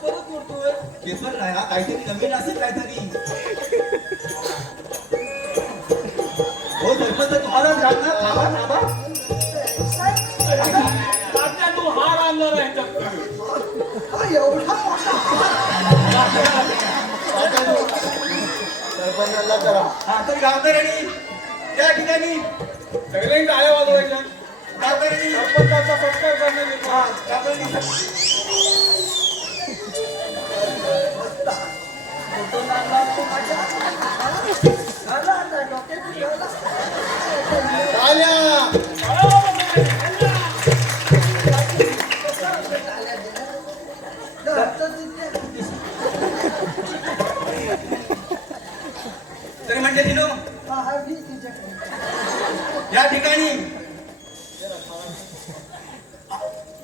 Paper नाही हा काहीतरी नवीन असेल काहीतरी हो धर्मच तुम्हाला झालं थांबा थांबा तू हार आणला नाही तर एवढा मोठा सरपंचाला करा. हा तर गावदार आणि त्या ठिकाणी सगळ्यांनी टाळ्या वाजवायच्या. गावकऱ्यांनी सरपंचाचा सत्कार करण्यात येतो हा, गावकऱ्यांनी टाळ्या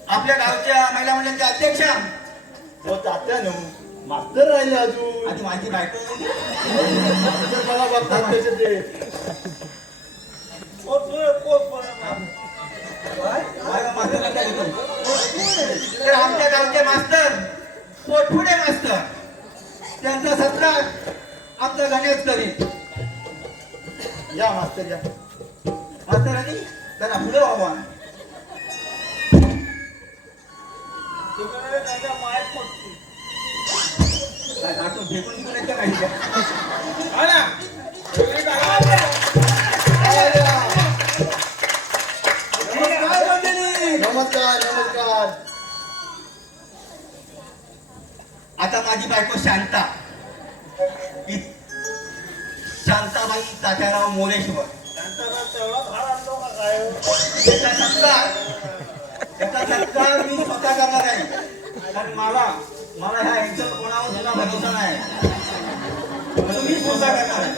आपल्या गावच्या महिला मंडळाच्या अध्यक्षा. हो तात्या नो मास्तर राहिले अजून. आणि माझी बायको मास्तर मला बघतात त्याचे ते. माझा मास्तर नका घेतो. तर आमच्या गावचे मास्तर पोटफुडे मास्तर त्यांचा सत्कार आमचा गणेश करीत. या मास्तर या. मास्तरांनी त्यांना पुढे व्हावा तिकडे त्याच्या मायेत पडते. काय नाटक फेकून निघून येतं काही का? टाळ्या. सगळी टाळ्या. नमस्कार मंडळी. नमस्कार नमस्कार आता माझी बायको शांता ही शांताबाई तात्याराव मोरेश्वर मी स्वतः करणार आहे. कारण मला मला ह्या यांच्यात कोणावर सुद्धा भरोसा नाही. म्हणून मी स्वतः करणार आहे.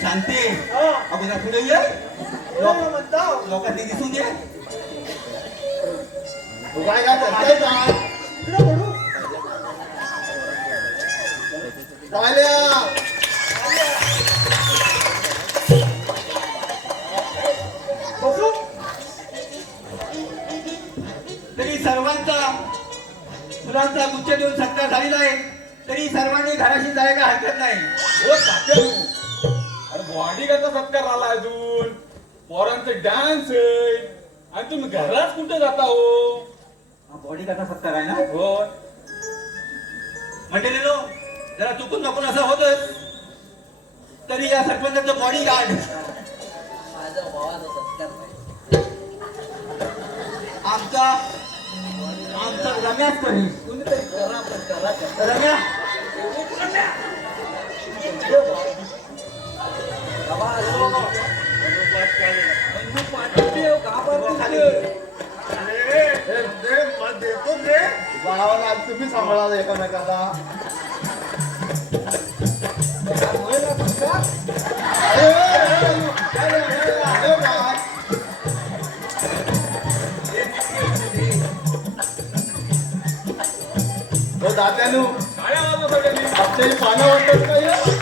शांती. पुढे ये लोकांनी दिसून ये तू काय काय तरी सर्वांचा फुलांचा गुच्छ देऊन सत्कार झालेला आहे. तरी सर्वांनी घराशी जायला हरकत नाही. हो. अरे बॉडी कसा सत्कार आला अजून. पोरांचे डान्स आहे. आणि तुम्ही घरात कुठे जाता हो? बॉडी कसा सत्कार आहे ना? हो म्हणजे जरा चुकून नको असं होत तरी या सरपंचाचं बॉडी गार्ड आमचा आमचा रम्याच करी रम्या तुम्ही सांभाळा एकामेकाला हो दात्यानू टाळ्या वाजवा सगळ्यांनी आपल्याला पानं वाटत का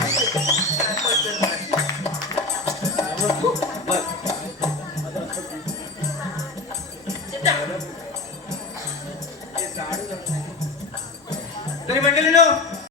तरी मंडळी ना